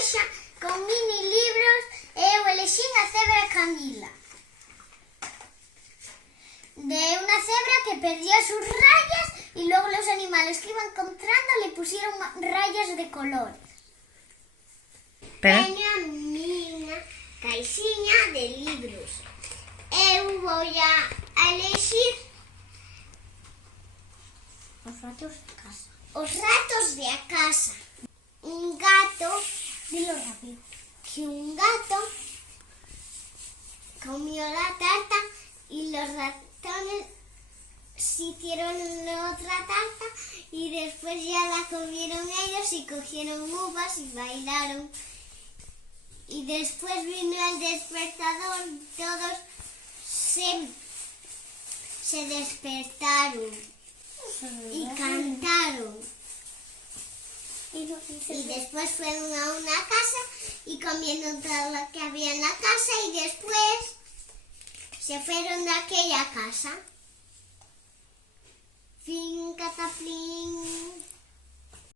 caixa con mini libros e eu elexín a cebra Camila. De una cebra que perdió sus rayas y luego los animales que iba encontrando le pusieron rayas de color. Pero... Teño a miña caixinha de libros. Eu vou a elexir os ratos de casa. Os ratos de a casa. Un gato, dilo rápido, que un gato comió la tarta y los ratones se hicieron otra tarta y después ya la comieron ellos y cogieron uvas y bailaron. Y después vino el despertador, todos se despertaron y cantaron. Y después fueron a una casa y comieron todo lo que había en la casa y después se fueron de aquella casa. Fin, cataflín.